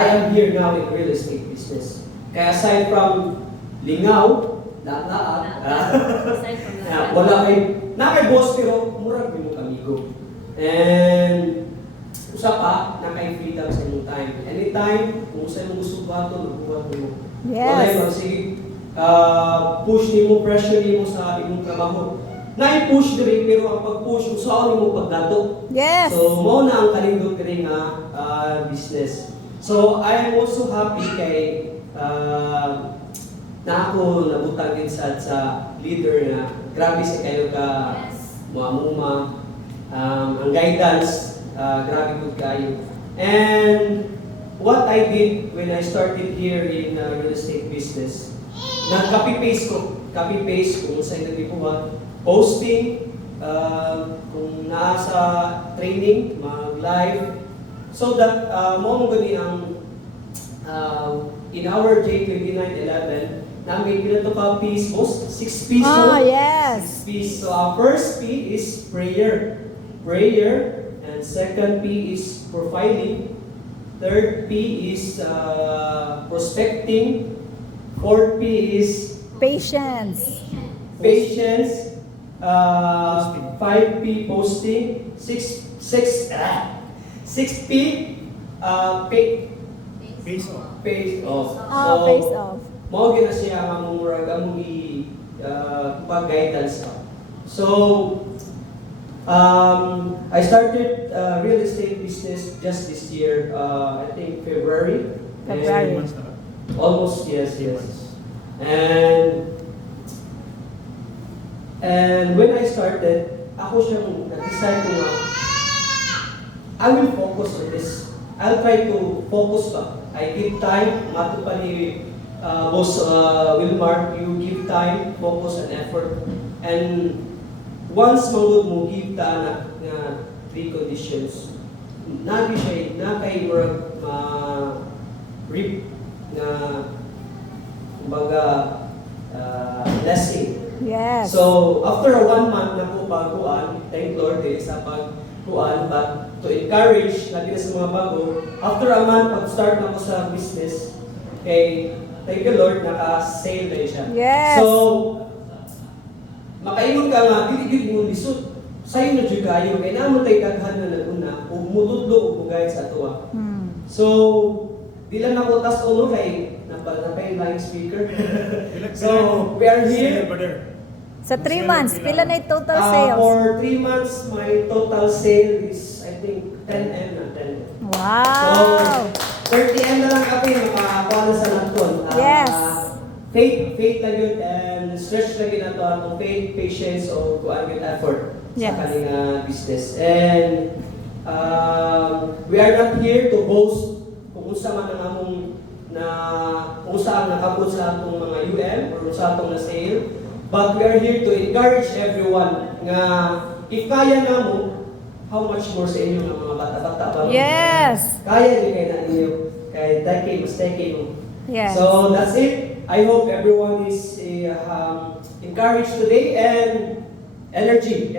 I am here now in real estate business. Kaya aside from lingaw, lahat, wala kay, na kay boss pero murag mo kamigo. And usa pa, na kay freedom sa inyong time. Anytime, kung saan mo gusto ba ito, magbuhat mo. Wala yung sige, push nimo, pressure nimo sa imong trabaho. Na-push diri pero ang pag-push usaon nimo pagdato. Yes. So mo na ang kalindot diri nga business. So I am also happy kay na ako nabutang din sa leader na grabe sa kayo ka muamuma ang guidance grabe gud kayo. And what I did when I started here in real estate business, nag-copy-paste kung sa ito dibuhat, posting, kung nasa training, mag-live, so that mo gani ang in our J2911, namin pinato ka piece, most 6 piece. Yes. 6 piece. So our first P is prayer, and second P is profiling, third P is prospecting, fourth P is Patience. 5P posting, 6P face off. So, Face off. mao gina siya nga murag among pag-guidance. So I started real estate business just this year, I think February. February. Almost, yes. And when I started, ako siyang nag-decide ko nga, I will focus on this. I'll try to focus ba. I give time, mato pa ni Boss Wilmar, you give time, focus, and effort. And once mangod mo give ta na 3 conditions, na kay murag rip na kumbaga blessing. Yes. So after 1 month na po baguan, thank Lord sa pagkuan, but to encourage lagi na sa mga bago, after a month pag-start na ko sa business, thank you Lord, naka-sale na siya. Yes. So makaingon ka nga, dili mo lisod. Sayo na jud kayo kay namo tay daghan na naguna ug mutudlo ug mugayad sa atuwa. So dila na ko tas ulo kay napay live speaker. So we are here. Sa 3 months, pila na yung total sales? For 3 months, my total sale is, I think, 10M na 10. Wow! So, 30M na lang kami, makakuha na sa naton. Yes. Faith lang yun, and stretch lagi na ito, atong faith, patience, o kuhaan yun effort Yes. sa kanilang business. And we are not here to boast kung sa man ang among kung saan nakapot sa atong mga UM or sa atong na sale. But we are here to encourage everyone nga if kaya na mo, how much more sa inyo ng mga bata-bata ba? Yes. Kaya din kayo na ninyo. Kaya dahil mas mo. Yes. So that's it. I hope everyone is encouraged today and energy. Yes.